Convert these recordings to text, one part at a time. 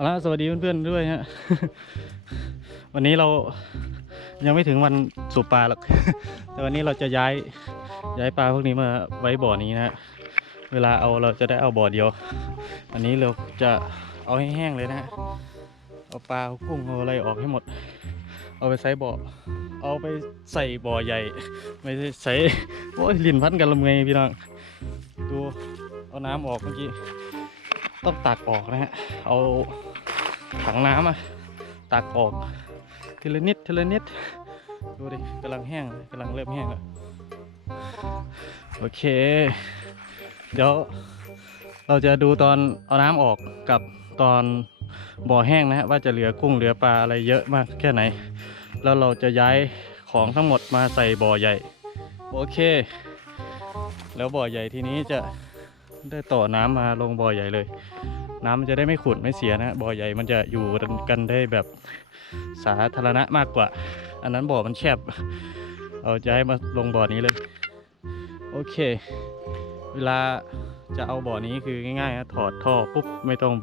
เอาละสวัสดีเพื่อนๆด้วยฮะ วันนี้เรายังไม่ถึงวันสูบปลาหรอก แต่วันนี้เราจะย้ายย้ายปลาพวกนี้มาไว้บ่อนี้นะฮะเวลาเอาเราจะได้เอาบ่อเดียว อันนี้เราจะเอาให้แห้งเลยนะฮะเอาปลาเอากุ้งเอาอะไรออกให้หมด เอาไปใส่บ่อ เอาไปใส่บ่อใหญ่ ไม่ใช่ใส่โอ้ยลินพันกันลำไงพี่น้อง ดูเอาน้ำออกเมื่อกี้ ต้องตักออกนะฮะ เอา ถังน้ำอะตักออกทีละนิดทีละนิด ดูดิกำลังแห้งกำลังเริ่มแห้งแล้วโอเค เดี๋ยวเราจะดูตอนเอาน้ำออกกับตอนบ่อแห้งนะฮะว่าจะเหลือกุ้งเหลือปลาอะไรเยอะมากแค่ไหน แล้วเราจะย้ายของทั้งหมดมาใส่บ่อใหญ่ โอเค แล้วบ่อใหญ่ทีนี้จะได้ต่อน้ำมาลงบ่อใหญ่เลย น้ำมันจะได้ไม่ขุ่นไม่เสียนะบ่อใหญ่มันจะอยู่กันได้แบบสาธารณะมากกว่า อันนั้นบ่อมันแคบเอาจะให้มาลงบ่อนี้เลย โอเค เวลาจะเอาบ่อนี้คือง่ายๆฮะถอดท่อปุ๊บไม่ต้อง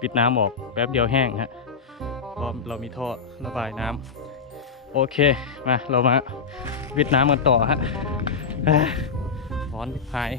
ปิดน้ำออกแป๊บเดียวแห้งฮะเพราะเรามีท่อระบายน้ำโอเคมาเรามาวิดน้ำกันต่อฮะร้อนหาย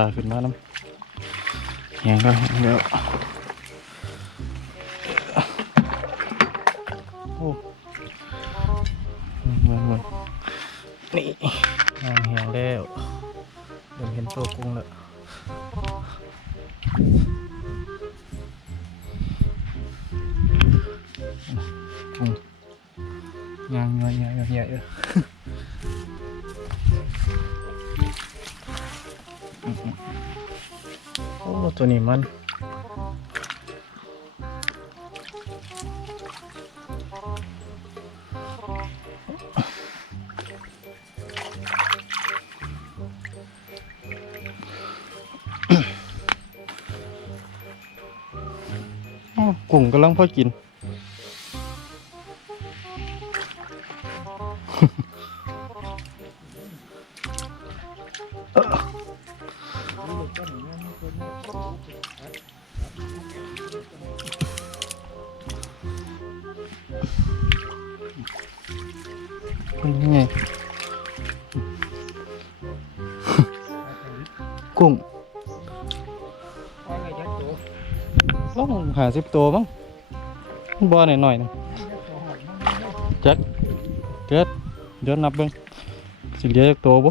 าขึ้นมาน้ำแห้งแล้วแห้งแล้วโอ้เมือนเหมือนนี่น้ำแหงแล้วเริ่มเห็นตัวกุ้งแล้วกุ้งยางเงยเงยเงยเงยอ้ ตัวนี้มันกุ้งกำลังพอกิน นยังไงกุ้งต้องหาสิบตัวบ้างบ่อหน่อยหน่อยๆนะจัดเกิดเดี๋ยวนับเบิ้งสิเหลือจักตัวบ่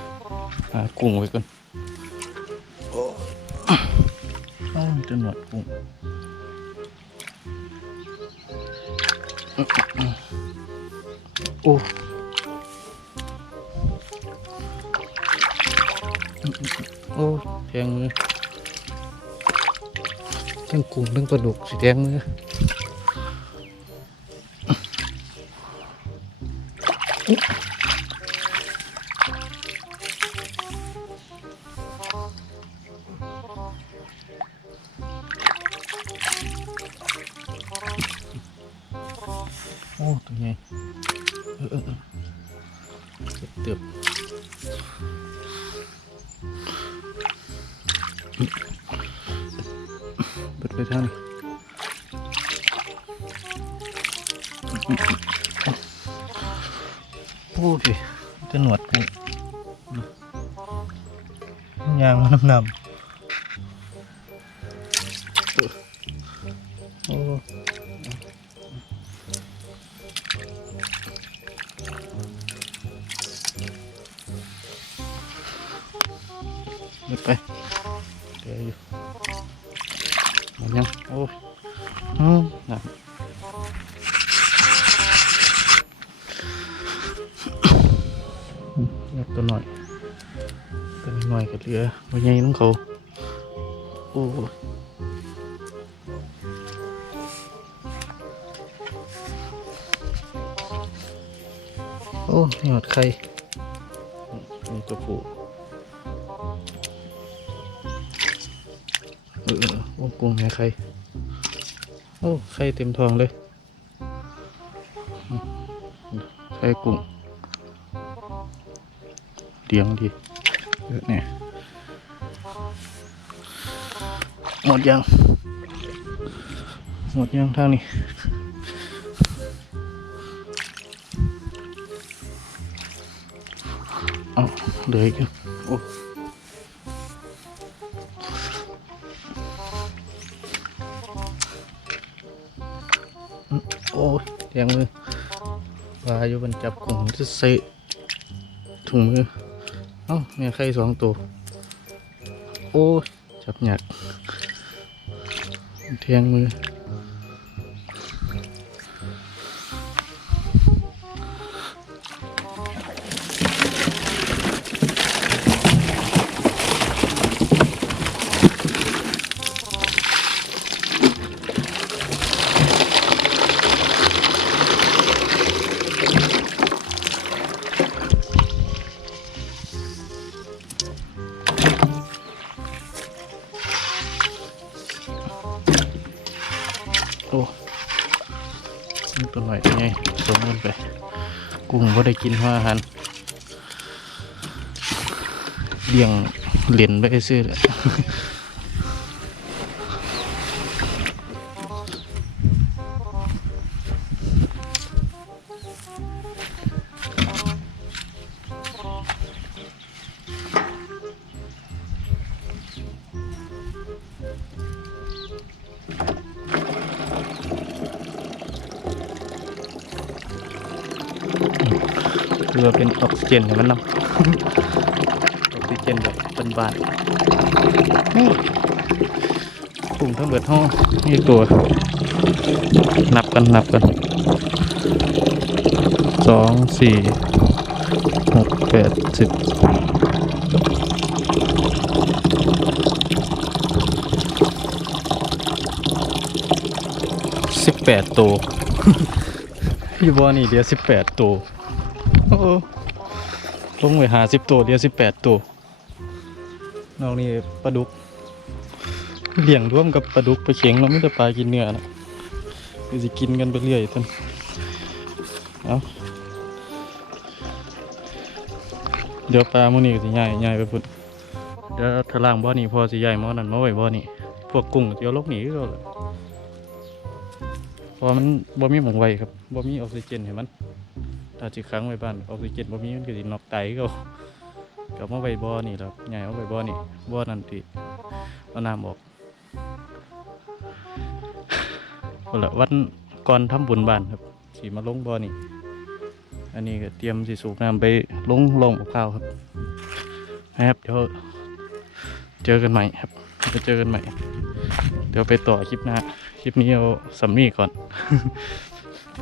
ก็ถือว่าสิบตัวป่ะหากุ้งไว้ก่อนโอ้อ้าวจะหนวดกุ้งโอ้โอ้แทงมือทั้งกุ้งทั้งปลาดุกสิแทงมือ โอ้ตัวใหญ่เออเออเออเติบเปิดไปท่านโอ้ยจะหนวดกูยางมันนำๆโอ้ เปิดไปเดี๋ยวอยู่มันยังโอ้ยอืมนะเงียบตัวหน่อยตัวหน่อยกับเรือมันใหญ่น้องเขาโอ้ยโอ้ยหอดไข่นี่ตัวผู้ กุ้งแม่ไข่โอ้ไข่เต็มทองเลยไข่กุ้งเลี้ยงดีเออเนี่ยหมดยัง หมดยังทางนี้เอาเหลืออีกโอ้ เลี้ยงมือปลาอยู่บนจับกุ้งจะใส่ถุงมือ เอ้าเมียไข่สองตัว โอ้จับหยักเทียงมือ ตัวหน่อยเป็นไงสมกันไป กุ้งก็ได้กินหัวอาหารเลี้ยงเหรียญไปซื้อ คือเป็นออกซิเจนให้มันนำ ออกซิเจนแบบเป็นบานๆนี่กุ้งทั้งเบิดห้องนี่ตัวนับกันนับกันสองสี่หกแปดสิบสิบแปดตัว อยู่บ่อนี่เดียวสิบแปดตัว ลงไปหาสิบตัวเดียวสิบแปดตัวนอกนี่ปลาดุกเลี้ยงร่วมกับปลาดุกปลาเข็งเราไม่ได้ปลากินเนื้อนะคือสิกินกันไปเรื่อยท่านเอาเดี๋ยวปลาโมนี้ก็สิใหญ่ใหญ่ไปพุ่นเดี๋ยวถ้าล่างบ่อนี่พอสิใหญ่หม้อนั้นมาไว้บ่อนี่พวกกุ้งก็สิเอาลกหนีก็แล้วล่ะเพราะมันบ่มีหมองไว้ครับบ่มีออกซิเจนให้มัน ถ้าจิค้างไว้บ้านออกซิเจนบ่มีมันก็สินอกไตก็ก็มาไว้บ่อนี่แหล้วใหญ่เอาไว้บ่อนี่บ่อนั่นที่เอาน้ำออกพุ่นละวันก่อนทำบุญบ้านครับสิมาลงบ่อนี่อันนี้ก็เตรียมสิสูบน้ำไปลงลงกับข้าวครับนะครับเดี๋ยวเจอกันใหม่ครับไปเจอกันใหม่ เดี๋ยวไปต่อคลิปหน้า คลิปนี้เอาสำนีก่อน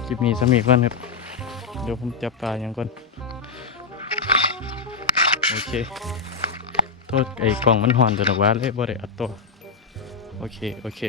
คลิปนี้สำนีก่อนครับ ดี๋ยวผมจับปลาอย่างก่อน โอเค โทษไอ้กล่องมันหอนตัวหนว่าเลยบ่ได้อัดตัว โอเค โอเค